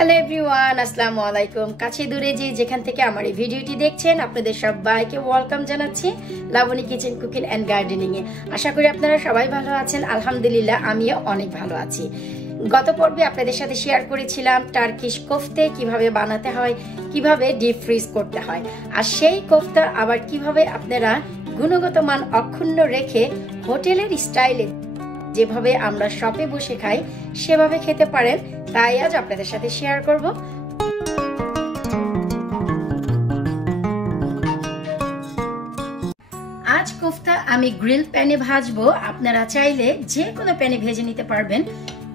Hello everyone, আসসালামু আলাইকুম। কাছে দূরে যে যেখান থেকে আমার এই ভিডিওটি দেখছেন আপনাদের সবাইকে ওয়েলকাম জানাচ্ছি Labani kitchen cooking and gardening এ। আশা করি আপনারা সবাই ভালো আছেন। আলহামদুলিল্লাহ আমিও অনেক ভালো আছি। গত পর্বে আপনাদের সাথে শেয়ার করেছিলাম টার্কিশ কোফতে কিভাবে বানাতে হয়, কিভাবে ডিপ ফ্রিজ করতে হয়, আর সেই কোফতা আবার কিভাবে আপনারা গুণগত মান অক্ষুণ্ণ রেখে হোটেলের স্টাইলে যেভাবে আমরা শপে বসে খাই সেভাবে খেতে পারেন, তাই আজ আপনাদের সাথে শেয়ার করব। আজ কোফতা আমি গ্রিল প্যানে ভাজবো। আপনারা চাইলে যে কোনো প্যানে ভেজে নিতে পারবেন,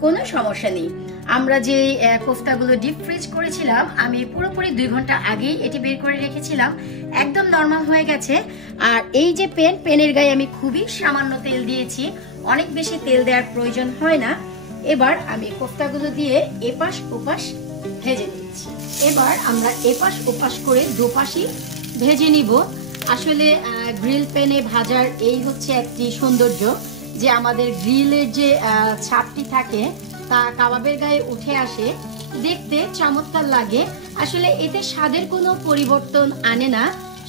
কোনো সমস্যা নেই। আমরা যে কোফতাগুলো ডিপ ফ্রিজ করেছিলাম আমি পুরোপুরি 2 ঘন্টা আগেই এটি বের করে রেখেছিলাম, একদম নরমাল হয়ে গেছে। আর এই যে প্যানের গায়ে আমি খুবই সামান্য তেল দিয়েছি, অনেক বেশি তেল দেওয়ার প্রয়োজন হয় না। এবার আমি কোফতাগুলো দিয়ে এপাশ ওপাশ ভেজে নিচ্ছি। এবার আমরা এপাশ ওপাশ করে দুপাশই ভেজে নিব। আসলে গ্রিল প্যানে ভাজার এই হচ্ছে একটি সৌন্দর্য যে আমাদের গ্রিলের যে ছাপটি থাকে তা কাবাবের গায়ে উঠে আসে, দেখতে চমৎকার লাগে। আসলে এতে স্বাদের কোনো পরিবর্তন আনে না,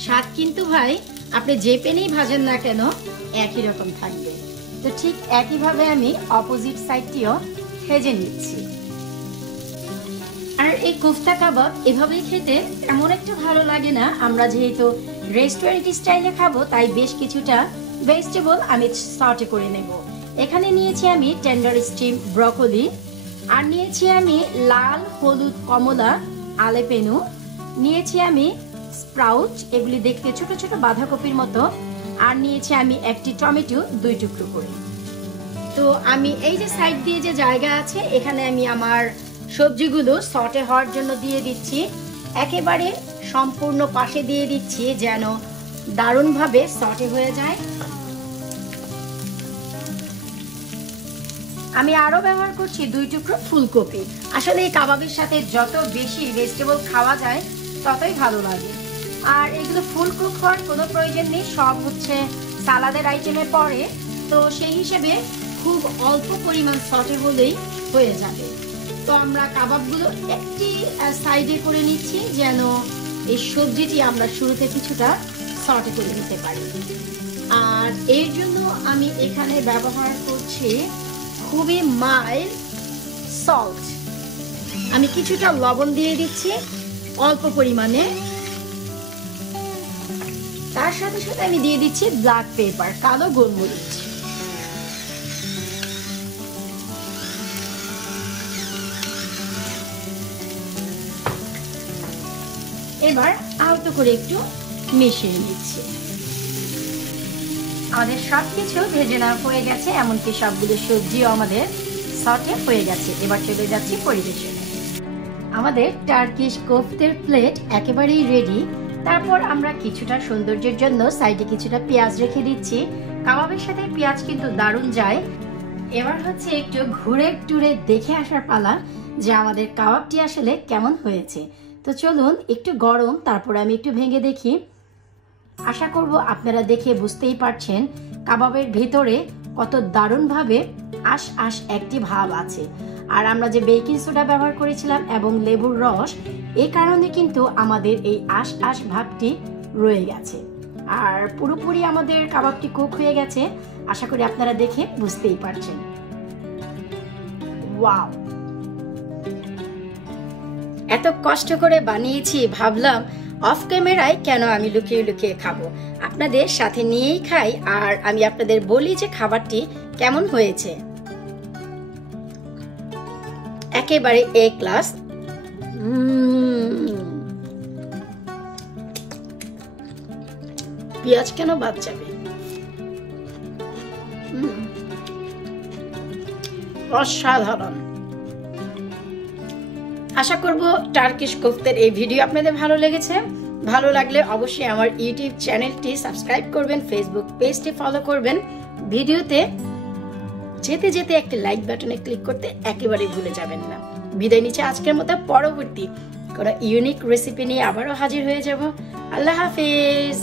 স্বাদ কিন্তু ভাই আপনি যে প্যানেই ভাজেন না কেন একই রকম থাকবে। তো ঠিক একইভাবে আমি অপোজিট সাইডটিও ভেজে নিচ্ছি। আর এই কোফতা কাবাব এভাবেই খেতে এমন একটা ভালো লাগে না। আমরা যেহেতু রেস্টুরেন্ট স্টাইলে খাবো তাই বেশ কিছুটা ভেজিটেবল আমি সটে করে নেব। এখানে নিয়েছি আমি টেন্ডার স্টিম ব্রকলি, আর নিয়েছি আমি লাল হলুদ কমলা আলেপেনু, নিয়েছি আমি স্প্রাউট, এগুলি দেখতে ছোট ছোট বাঁধাকপির মতো, আর নিয়েছি আমি একটি টমেটো 2 টুকরো করে। তো আমি এই যে সাইড দিয়ে যে জায়গা আছে এখানে আমি আমার সবজিগুলো সটে হওয়ার জন্য দিয়ে দিচ্ছি। একেবারে সম্পূর্ণ পাশে দিয়ে দিচ্ছি যেন দারুণভাবে সটে হয়ে যায়। আমি আরো ব্যবহার করছি 2 টুকরো ফুলকপি। আসলে এই কাবাবের সাথে যত বেশি ভেজিটেবল খাওয়া যায় ততই ভালো লাগে। আর এগুলো ফুল কুক হওয়ার কোনো প্রয়োজন নেই, সব হচ্ছে সালাদের আইটেমে পড়ে, তো সেই হিসেবে খুব অল্প পরিমাণ সটে হলেই হয়ে যাবে। তো আমরা কাবাবগুলো একটি সাইডে করে নিচ্ছি যেন এই সবজিটি আমরা শুরুতে কিছুটা সটে করে নিতে পারি। আর এর জন্য আমি এখানে ব্যবহার করছি খুবই মাইল্ড সল্ট। আমি কিছুটা লবণ দিয়ে দিচ্ছি অল্প পরিমাণে, তার সাথে সাথে আমি দিয়ে দিচ্ছি ব্ল্যাক পেপার, কালো গোলমরিচ। এবার আলতো করে একটু মিশিয়ে নিচ্ছি। আমাদের সবকিছু ভেজে নেওয়া হয়ে গেছে, এমনকি সবগুলো সবজিও আমাদের সটে হয়ে গেছে। এবার চলে যাচ্ছি পরিবেশনে। আমাদের টার্কিশ কোফতের প্লেট একেবারেই রেডি। তারপর আমরা কিছুটা সৌন্দর্যের জন্য সাইডে কিছুটা পেঁয়াজ রেখে দিচ্ছি। কাবাবের সাথে পেঁয়াজ কিন্তু দারুণ যায়। এবার হচ্ছে একটু ঘুরে টুরে দেখে আসার পালা যে আমাদের কাবাবটি আসলে কেমন হয়েছে। তো চলুন, একটু গরম, তারপর আমি একটু ভেঙে দেখি। আশা করব আপনারা দেখে বুঝতেই পারছেন কাবাবের ভেতরে কত দারুণভাবে আশ আশ একটি ভাব আছে। আর আমরা যে বেকিং সোডা ব্যবহার করেছিলাম এবং লেবুর রস, এই কারণে কিন্তু আমাদের এই আশ আশ ভাবটি রয়ে গেছে। আর পুরোপুরি আমাদের কাবাবটি কুক হয়ে গেছে, আশা করি আপনারা দেখে বুঝতেই পারছেন। ওয়াও, এত কষ্ট করে বানিয়েছি, ভাবলাম অফ ক্যামেরায় কেন আমি লুকিয়ে লুকিয়ে খাবো, আপনাদের সাথে নিয়েই খাই আর আমি আপনাদের বলি যে খাবারটি কেমন হয়েছে। একেবারে এ ক্লাস। পেঁয়াজ কেন বাদ যাবে, অসাধারণ। আশা করব টার্কিশ কোফতের এই ভিডিও আপনাদের ভালো লেগেছে। ভালো লাগলে অবশ্যই আমার ইউটিউব চ্যানেলটি সাবস্ক্রাইব করবেন, ফেসবুক পেজটি ফলো করবেন। ভিডিওতে যেতে যেতে একটা লাইক বাটনে ক্লিক করতে একেবারে ভুলে যাবেন না। বিদায় নিচ্ছে আজকের মতো, পরবর্তী কোনো ইউনিক রেসিপি নিয়ে আবারও হাজির হয়ে যাব। আল্লাহ হাফেজ।